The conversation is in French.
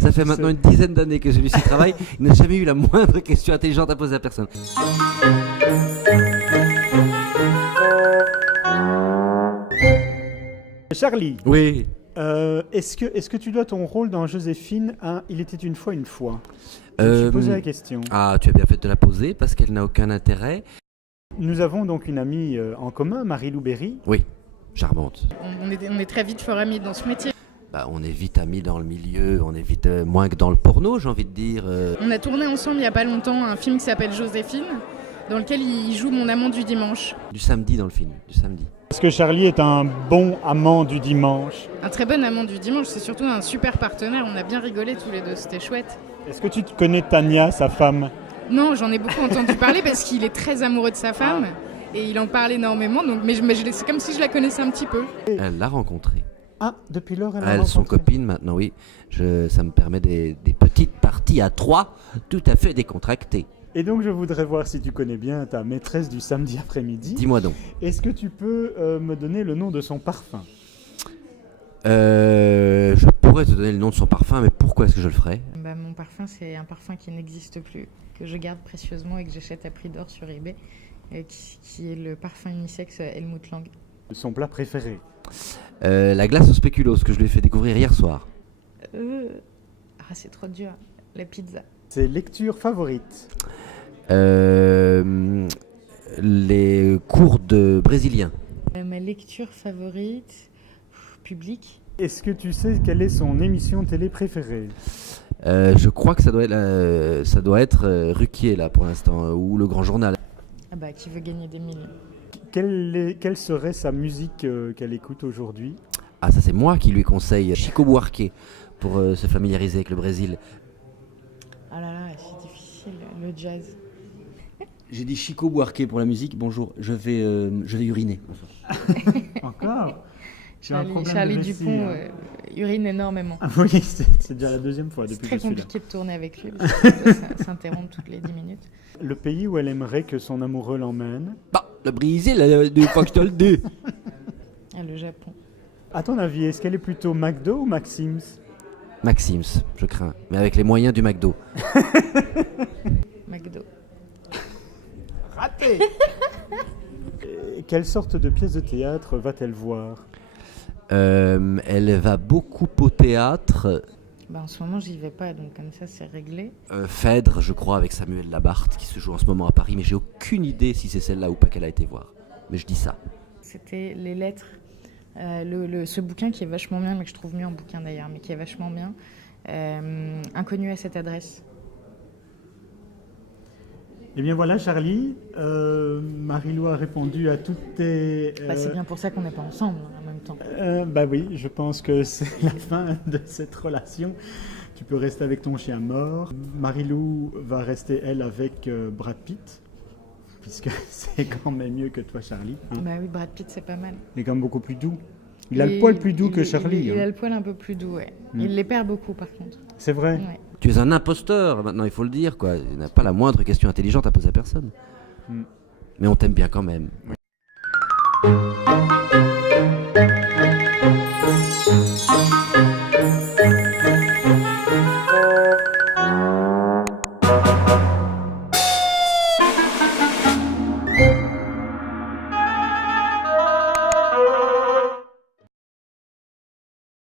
Ça fait maintenant une dizaine d'années que celui-ci travaille. Il n'a jamais eu la moindre question intelligente à poser à personne. Charlie, Oui. est-ce que tu dois ton rôle dans Joséphine à Il était une fois une fois? Je me suis posé la question. Ah, tu as bien fait de la poser parce qu'elle n'a aucun intérêt. Nous avons donc une amie en commun, Marie-Lou Berry. Oui, charmante. On est très vite fort amis dans ce métier. Bah, on est vite amis dans le milieu, on est vite moins que dans le porno, j'ai envie de dire. On a tourné ensemble il n'y a pas longtemps un film qui s'appelle Joséphine, dans lequel il joue mon amant du dimanche. Du samedi dans le film, du samedi. Est-ce que Charlie est un bon amant du dimanche? Un très bon amant du dimanche, c'est surtout un super partenaire, on a bien rigolé tous les deux, c'était chouette. Est-ce que tu te connais Tania, sa femme? Non, j'en ai beaucoup entendu parler parce qu'il est très amoureux de sa femme et il en parle énormément, donc, mais c'est comme si je la connaissais un petit peu. Elle l'a rencontrée. Ah, depuis lors, elle a Elles sont rencontré. copines maintenant, oui. Ça me permet des petites parties à trois, tout à fait décontractées. Et donc, je voudrais voir si tu connais bien ta maîtresse du samedi après-midi. Dis-moi donc. Est-ce que tu peux me donner le nom de son parfum? Je pourrais te donner le nom de son parfum, mais pourquoi est-ce que je le ferais? Mon parfum, c'est un parfum qui n'existe plus, que je garde précieusement et que j'achète à prix d'or sur eBay, qui est le parfum unisexe Helmut Lang. Son plat préféré? La glace au spéculoos que je lui ai fait découvrir hier soir. Ah, c'est trop dur. La pizza. Ses lectures favorites? Les cours de brésilien. Ma lecture favorite, publique. Est-ce que tu sais quelle est son émission télé préférée? Je crois que ça doit être Ruquier là pour l'instant, ou Le Grand Journal. Ah bah, qui veut gagner des millions? Quelle serait sa musique qu'elle écoute aujourd'hui? Ah, ça c'est moi qui lui conseille Chico Buarque pour se familiariser avec le Brésil. Ah là là, c'est difficile, le jazz. J'ai dit Chico Buarque pour la musique. Bonjour, je vais uriner. Encore? J'ai un problème Charlie de vessie, Dupont hein. Urine énormément. Ah oui, c'est déjà la deuxième fois C'est depuis très que je suis là. compliqué de tourner avec lui, parce qu'il doit s'interrompre toutes les 10 minutes. Le pays où elle aimerait que son amoureux l'emmène? Bah, le Brésil, deux fois que je te le dis. Ah, le Japon. À ton avis, est-ce qu'elle est plutôt McDo ou Maxim's? Maxim's, je crains, mais avec les moyens du McDo. McDo. Raté. Quelle sorte de pièce de théâtre va-t-elle voir? Elle va beaucoup au théâtre. Bah, en ce moment, j'y vais pas, donc comme ça, c'est réglé. Phèdre, je crois, avec Samuel Labarthe, qui se joue en ce moment à Paris, mais j'ai aucune idée si c'est celle-là ou pas qu'elle a été voir. Mais je dis ça. C'était Les Lettres, ce bouquin qui est vachement bien, mais que je trouve mieux en bouquin d'ailleurs, mais qui est vachement bien. Inconnu à cette adresse. Eh bien voilà, Charlie, Marie-Lou a répondu à toutes tes... C'est bien pour ça qu'on n'est pas ensemble en même temps. Bah oui, je pense que c'est la fin de cette relation. Tu peux rester avec ton chien mort. Marie-Lou va rester, elle, avec Brad Pitt, puisque c'est quand même mieux que toi, Charlie. Hein. Bah oui, Brad Pitt, c'est pas mal. Il est quand même beaucoup plus doux. Il a le poil plus doux que Charlie. Il hein. a le poil un peu plus doux, ouais. Il les perd beaucoup, par contre. C'est vrai. Ouais. Tu es un imposteur, maintenant il faut le dire, quoi. Il n'a pas la moindre question intelligente à poser à personne. Mais on t'aime bien quand même.